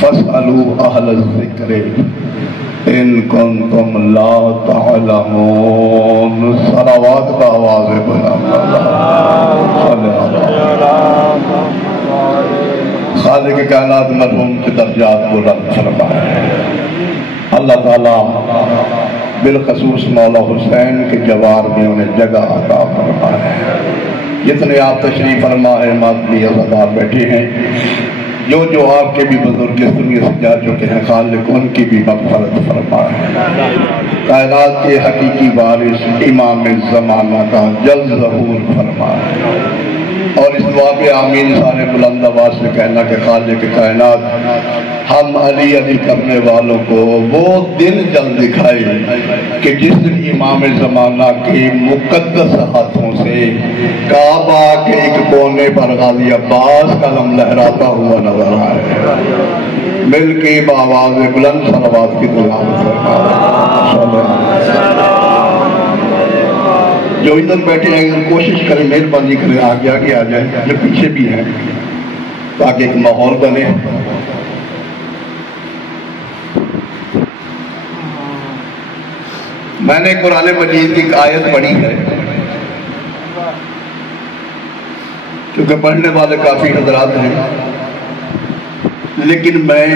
فاسألوا اہل الذکر ان کنتم لا تعلمون. صلوات کا آواز ہے بلند. خالق کائنات مرحوم کے درجات بلند فرمائے. اللہ تعالیٰ بالخصوص مولا حسین کے جوار میں انہیں جگہ عطا فرمائے. جتنے آپ تشریف فرما ہے مادنی عزادار بیٹھے ہیں، جو آپ کے بھی بزرگ اس دنیا سے جا چکے ہیں، خالق ان کی بھی مغفرت فرمائے. کائنات کے حقیقی وارث امام زمانہ کا جلد ظہور فرمائے. اور اس دعا پہ آمین سارے بلند آواز سے کہنا کہ خالق کائنات ہم علی علی کرنے والوں کو وہ دن جلد دکھائے کہ جس دن امام زمانہ کے مقدس ہاتھوں سے کعبہ کے ایک کونے پر غازی عباس کا علم لہراتا ہوا نظر آئے. مل کے بآواز بلند صلوات کی دعا جو ادھر بیٹھے ہیں کوشش کریں، مہربانی کریں آگے آ جائیں، جو پیچھے بھی ہیں تاکہ ایک ماحول بنے. میں نے قرآن مجید کی ایک آیت پڑھی ہے، کیونکہ پڑھنے والے کافی حضرات ہیں، لیکن میں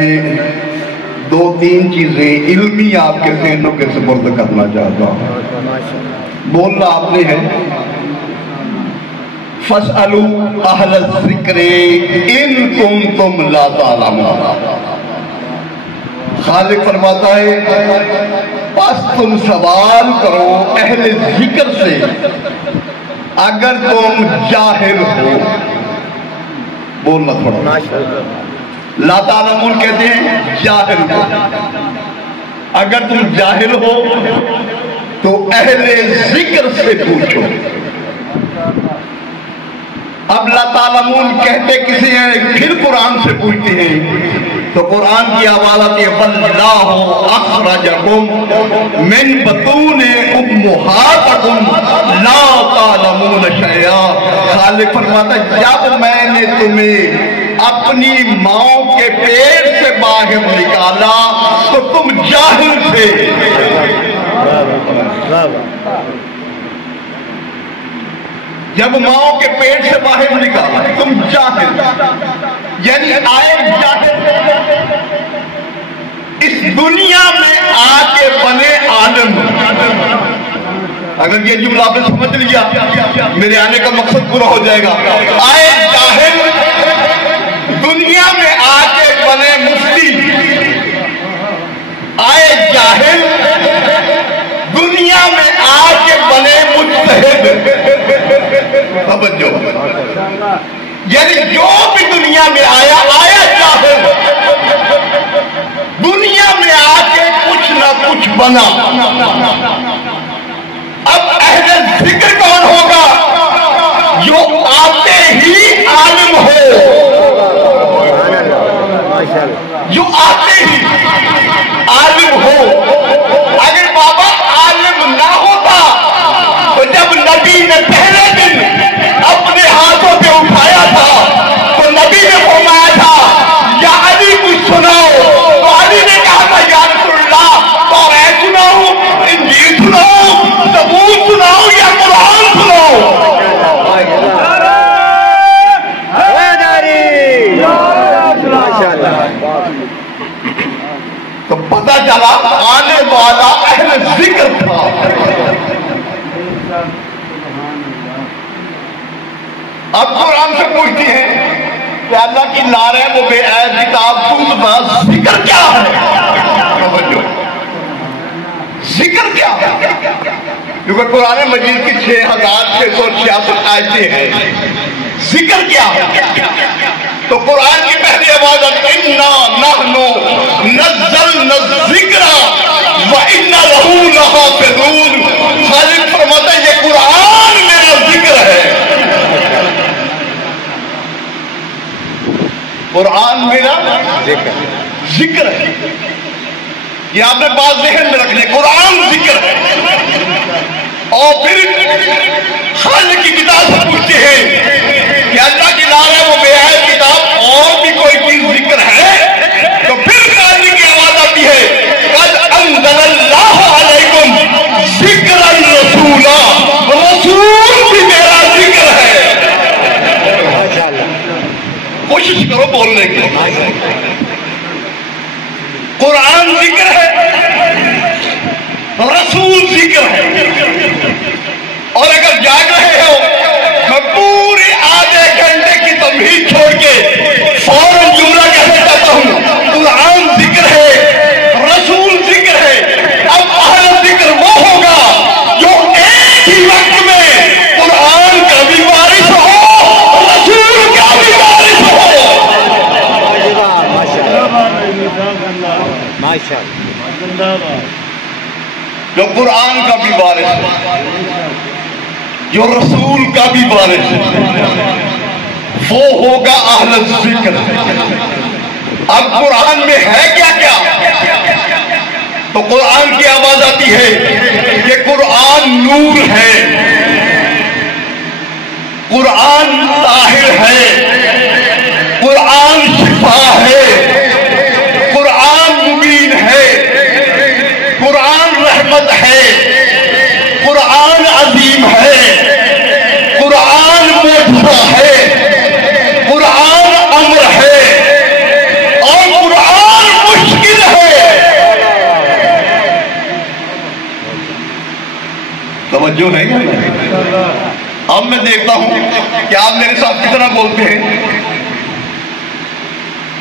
2-3 چیزیں علمی آپ کے ذہنوں کے سپرد کرنا چاہتا ہوں. بولنا آپ نے ہے. فَاسْأَلُوا أَهْلَ الذِّكْرِ إِن كُنتُمْ لَا تَعْلَمُونَ. خالق فرماتا ہے پس تم سوال کرو اہل ذکر سے اگر تم جاہل ہو. بولنا تھوڑا. لا تعلمون کہتے ہیں جاہل ہو. اگر تم جاہل ہو تو اہل ذکر سے پوچھو. اب لا تعلمون کہتے کسی ہیں پھر قرآن سے پوچھتے ہیں تو قرآن کی آواز آتی ہے وَاللَّهُ أَخْرَجَكُمْ مِنْ بُطُونِ أُمَّهَاتِكُمْ لَا تَعْلَمُونَ شَيْئًا. خالق فرماتا ہے جب میں نے تمہیں اپنی ماؤں کے پیٹ سے باہر نکالا تو تم جاہل تھے. جب ماؤں کے پیٹ سے باہر نکالا تم جاہل، یعنی آئے جاہل اس دنیا میں آ کے بنے عالم. اگر یہ جملہ آپ نے سمجھ لیا میرے آنے کا مقصد پورا ہو جائے گا. آئے جاہل دنیا میں آ کے بنے مفتی. آئے جاہل دنیا میں آ کے بنے مجتہد. یعنی جو بھی دنیا میں آیا جاہل، دنیا میں آ کے کچھ نہ کچھ بنا. اب اہل ذکر کون ہوگا؟ جو آتے ہی عالم ہو. جو آتے ہی عالم ہو. اگر بابا عالم نہ ہوتا تو جب نبی نے پہلے دن اپنے ہاتھوں پہ اٹھایا تھا تو نبی نے فرمایا تھا یا علی کچھ سناؤ، تو علی نے کہا تھا یا رسول اللہ توریت سناؤ، انجیل سناؤ، زبور سناؤ یا قرآن سناؤ. تو پتہ چلا آنے والا اہل ذکر تھا. اب قرآن سے پوچھتی ہیں کہ اللہ کی نارے وہ بے عیب کتاب بتا ذکر کیا ہے. ذکر کیا ہے؟ کیونکہ قرآن مجید کی 6666 آیتیں ہیں. ذکر کیا ہے؟ تو قرآن کی پہلی آواز اِنَّا نَحْنُ نَزَّلْنَا الذِّكْرَ وَإِنَّا لَهُ لَحَافِظُونَ. خالق فرماتا ہے یہ قرآن میرا ذکر ہے. قرآن میرا ذکر ہے. یہ آپ نے بات ذہن میں رکھ لیں، قرآن ذکر ہے. اور پھر خالق کی کتاب سے پوچھتے ہیں کہ اللہ کی نام ہے وہ بے عیب کتاب اور بھی کوئی چیز ذکر ہے؟ تو بولنے کی. قرآن ذکر ہے، رسول ذکر ہے. اور اگر جاگ رہے ہو میں پورے آدھے گھنٹے کی تمہید چھوڑ کے فوراً جملہ کہنا چاہتا ہوں. قرآن ذکر ہے، رسول ذکر ہے. اب اہل ذکر وہ ہوگا جو ایک ہی وقت میں قرآن کا بھی وارث ہو، رسول کا بھی وارث ہو. جو قرآن کا بھی وارث ہے، جو رسول کا بھی وارث ہے، وہ ہوگا اہل ذکر. اب قرآن میں ہے کیا کیا؟ تو قرآن کی آواز آتی ہے کہ قرآن نور ہے، قرآن طاہر ہے، قرآن شفا ہے، قرآن مبین ہے، قرآن رحمت ہے، قرآن عظیم ہے، قرآن معجزہ ہے، قرآن امر ہے، اور قرآن مشکل ہے. توجہ نہیں ہے؟ اب میں دیکھتا ہوں کہ آپ میرے ساتھ کتنا بولتے ہیں.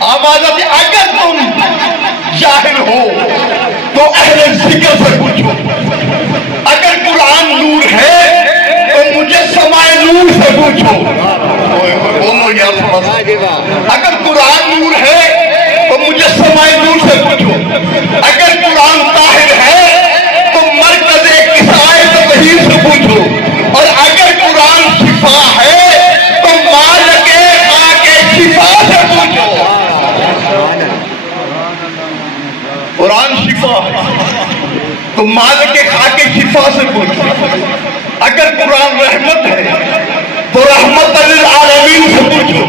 آواز آتی اگر تم جاہل ہو تو اہل ذکر سے پوچھو. اگر قرآن نور ہے تو مجھے سمائے نور سے پوچھو. بولو یار تھوڑا سا. اگر قرآن نور ہے تو مجھے سمائے نور سے پوچھو. اگر قرآن طاہر ہے تو مرکز کسائے تطہیر سے پوچھو. اور اگر قرآن شفا ہے تو مالک خاک شفا سے پوچھو. قرآن شفا ہے تو مالک خاک شفا سے پوچھو. اگر قرآن رحمت ہے تو رحمت للعالمین سے پوچھو.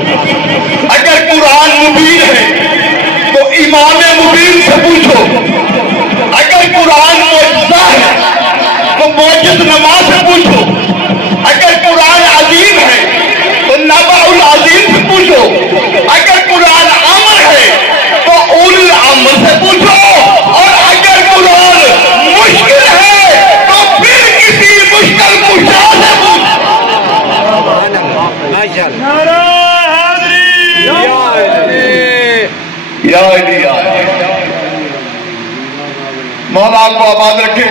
اگر قرآن مبین ہے تو امام مبین سے پوچھو. اگر قرآن معجزہ ہے تو معجز نما سے پوچھو. اگر قرآن عظیم ہے تو نبع العظیم سے پوچھو. اگر قرآن امر ہے تو اول الامر سے پوچھو. اور اگر قرآن مشکل ہے تو پھر کسی مشکل کشا سے پوچھو. یا علی مولا آپ کو آباد رکھے.